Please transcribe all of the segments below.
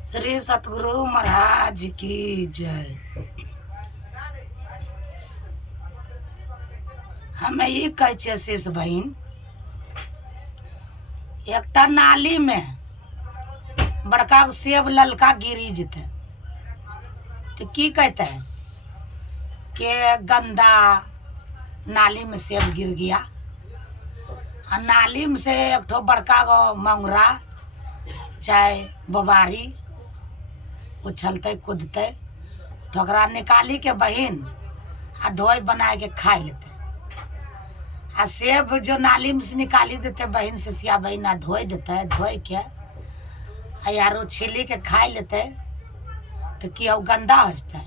श्री सतगुरु महाराज की जय। हमें ये कहे शेष बहन, एकटा नाली में बड़का सेब ललका गिरी जते तो की कहते हैं कि गंदा नाली में सेब गिर गया। और नाली में से एक ठो बड़का गो मंगरा चाहे बबारी उछलते कूदते तो ओकरा निकाली के बहिन आ धोई बना के खा लेते। आ सेब जो नाली में से निकाली देते बहिन से सिया बहिन आ धोई देते, धोई के आ यारो छिली के खा लेते तो कि गंदा होते।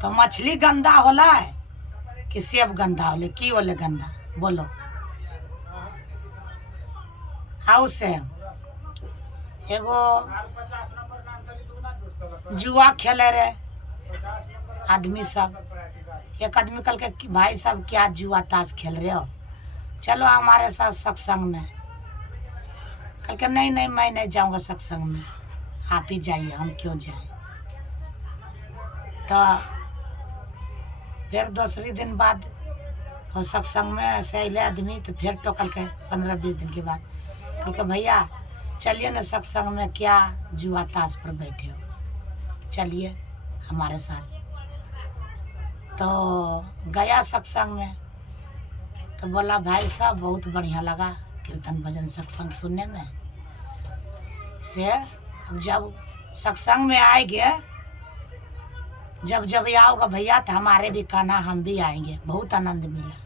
तो मछली गंदा होला कि सेब गंदा होले, की होले गंदा बोलो। हाउ से एगो जुआ खेले रहे आदमी सब। एक आदमी कल के भाई साहब क्या जुआ ताश खेल रहे हो, चलो हमारे साथ सत्संग में। कल के नहीं नहीं मैं नहीं जाऊंगा सत्संग में, आप ही जाइए, हम क्यों जाए। तो फिर दूसरी दिन बाद तो सत्संग में से अले आदमी तो फिर टोकल के 15-20 दिन के बाद कल के भैया चलिए ना सत्संग में, क्या जुआ ताश पर बैठे हो, चलिए हमारे साथ। तो गया सत्संग में तो बोला भाई साहब बहुत बढ़िया लगा कीर्तन भजन सत्संग सुनने में से। जब सत्संग में आएंगे, जब जब आओगे भैया तो हमारे भी कहना, हम भी आएंगे, बहुत आनंद मिला।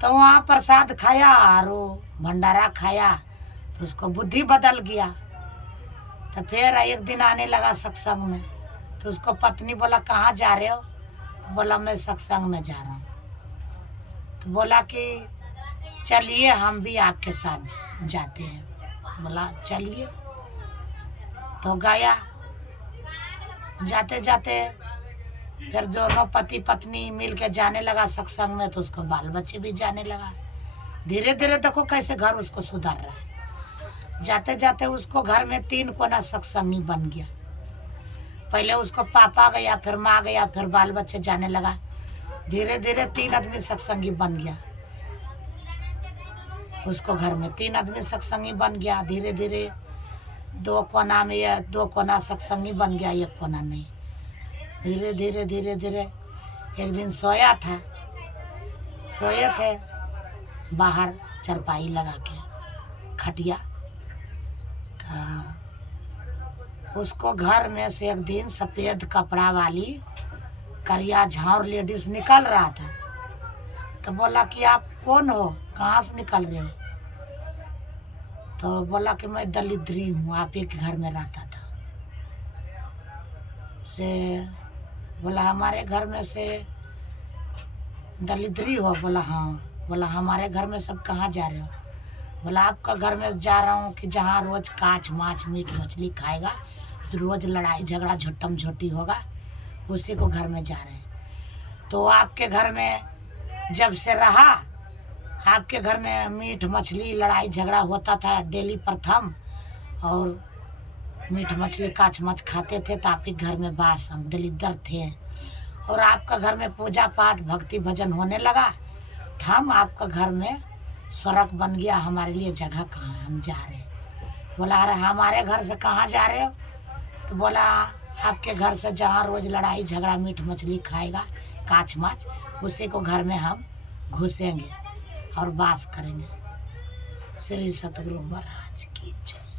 तो वहाँ प्रसाद खाया और भंडारा खाया तो उसको बुद्धि बदल गया। तो फिर एक दिन आने लगा सत्संग में तो उसको पत्नी बोला कहाँ जा रहे हो, तो बोला मैं सत्संग में जा रहा हूँ। तो बोला कि चलिए हम भी आपके साथ जाते हैं। बोला चलिए। तो गया, जाते जाते फिर दोनों पति पत्नी मिल के जाने लगा सत्संग में। तो उसको बाल बच्चे भी जाने लगा। धीरे धीरे देखो कैसे घर उसको सुधार रहा है। जाते जाते उसको घर में 3 कोना सत्संगी बन गया। पहले उसको पापा गया, फिर माँ गया, फिर बाल बच्चे जाने लगा। धीरे धीरे 3 आदमी सत्संगी बन गया। उसको घर में 3 आदमी सत्संगी बन गया। धीरे धीरे 2 कोना में या 2 कोना सत्संगी बन गया, 1 कोना नहीं। धीरे धीरे धीरे धीरे एक दिन सोया था, सोए थे बाहर चरपाई लगा के खटिया। तो उसको घर में से एक दिन सफ़ेद कपड़ा वाली करिया झाँर लेडीज निकल रहा था। तो बोला कि आप कौन हो, कहाँ से निकल रहे हो। तो बोला कि मैं दलिद्री हूँ, आप ही के घर में रहता था। से बोला हमारे घर में से दलिद्री हो। बोला हाँ। बोला हमारे घर में सब कहाँ जा रहे हो। बोला आपका घर में जा रहा हूँ कि जहाँ रोज काच माछ मीट मछली खाएगा, तो रोज लड़ाई झगड़ा झुट्टम झोटी होगा, उसी को घर में जा रहे हैं। तो आपके घर में जब से रहा, आपके घर में मीट मछली लड़ाई झगड़ा होता था डेली प्रथम, और मीट मछली काच माछ खाते थे। तो आपके घर में बास हम दलिद्र थे, और आपका घर में पूजा पाठ भक्ति भजन होने लगा। तो हम आपका घर में स्वर्ग बन गया, हमारे लिए जगह कहाँ है, हम जा रहे हैं। बोला अरे हमारे घर से कहाँ जा रहे हो। तो बोला आपके घर से जहाँ रोज लड़ाई झगड़ा मीट मछली खाएगा काच माछ, उसी को घर में हम घुसेंगे और वास करेंगे। श्री सतगुरु महाराज की जय।